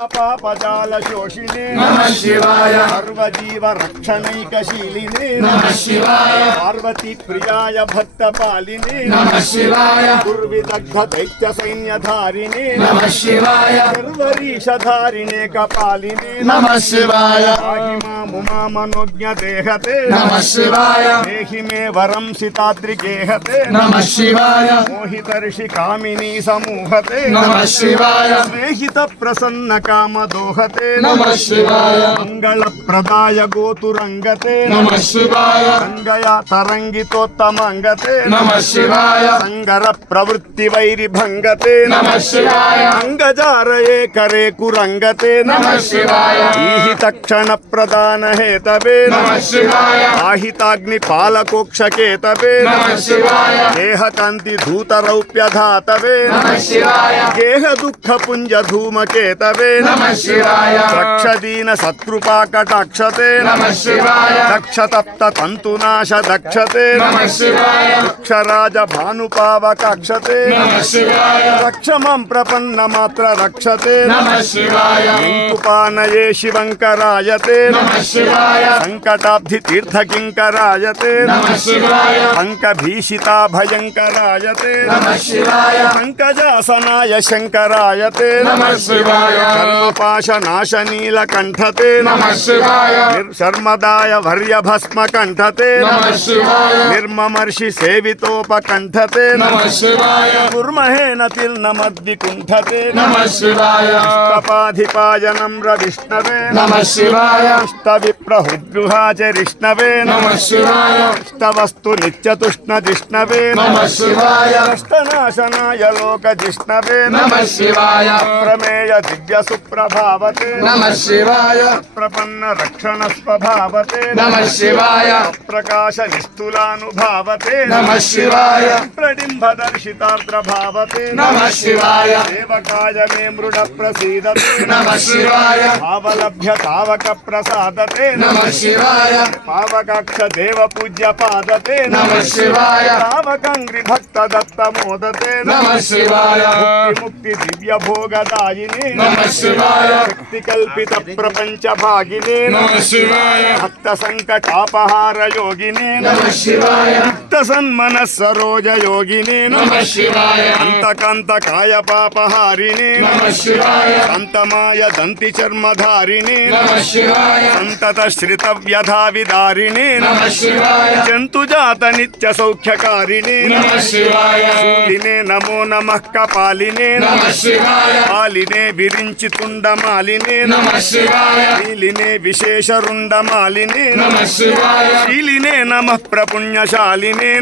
పాపజాల శోషిణే శివాయ. సర్వజీవ రక్షణైకశీలినే నమ శివాయ. పార్వతీ ప్రియాయ భక్త పాలినే శివాయ. దుర్విదగ్ధ దైత్య సైన్యధారిణే శివాయ. సర్వరీషధారిణే కపాలినే. నమ శివాయ. పాహి మాముమా మనోజ్ఞ దేహతే నమ శివాయ. దేహి మే వరం సితాద్రిగేహతే నమ శివాయ. మోహితర్షి కామినీ సమూహతే. నమ శివాయ. స్నేహిత ప్రసన్న కామ దోహతే నమ శివాయ మంగళ ప్రదాయ గోతురంగతే నమ శివాయ సంగయ తరంగితోత్తమంగతే నమ శివాయ సంగర ప్రవృత్తి వైరి భంగతే నమ శివాయ అంగజారయే కరే కురంగతే నమ శివాయ ఈహి తక్షణ ప్రదాన హేతవే నమ శివాయ नमः शिवाय। रक्षदीन शत्रुपाकटाक्षते नमः शिवाय। दक्षतप्त तन्तुनाश दक्षते नमः शिवाय। भानुपावकाक्षते नमः शिवाय। रक्षमं प्रपन्नमात्र रक्षते नमः शिवाय। भगवानये शिवङ्कराय ते सङ्कटाब्धि तीर्थकिङ्कराय ते अङ्कभीषिता भयङ्कराय ते। पङ्कजासनाय शङ्कराय ते। शर्मपाशनाशनीलकण्ठ निर्शर्मदाय शर्मदाय वर्यभस्मकण्ठ ते निर्ममर्षि सेवितोपकण्ठ ते कुर्महे नमः शिवाय। तपाधिपायनं विष्णवे नमः शिवाय। अष्टविप्रहृद्गुहाचरिष्णवे नमः शिवाय। अष्टवस्तु नित्यतुष्णजिष्णवे नमः शिवाय। अष्टनाशनाय लोकजिष्णवे नमः शिवाय। प्रमेय दिव्य सुप्रभावते नम शिवाय। प्रपन्न रक्षण स्वभावते नमः शिवाय। प्रकाश निस्तुलानुभावते नम शिवाय। प्रडिम्भ दर्शितार्द्रभावते नमः शिवाय। देवकाय मे मृड प्रसीदते नमः शिवाय। भावलभ्य पावक प्रसाद ते नमः शिवाय। पावकक्ष देव पूज्य पाद ते नमः शिवाय। पावकंग्रि भक्त दत्त मोदते नमः शिवाय। मुक्ति दिव्य भोग दायिनी नमः शिवाय। शक्ति कल्पित प्रपंच भागिने नमः शिवाय। भक्त संकट योगिने योगिनी नमः शिवाय। भक्त सन्मन सरोज योगिने नमः शिवाय। अंतकांत काय पापहारिणी नमः शिवाय। अंतमाय दंति चर्म కూర్మధారిణి సంతత శ్రిత వ్యధా విదారిణి జంతుజాత నిత్య సౌఖ్యకారిణి దినే నమో నమ కపాలినే పాలినే విరించి తుండమాలినే నీలినే విశేష రుండమాలినే శీలినే నమ ప్రపుణ్యశాలినే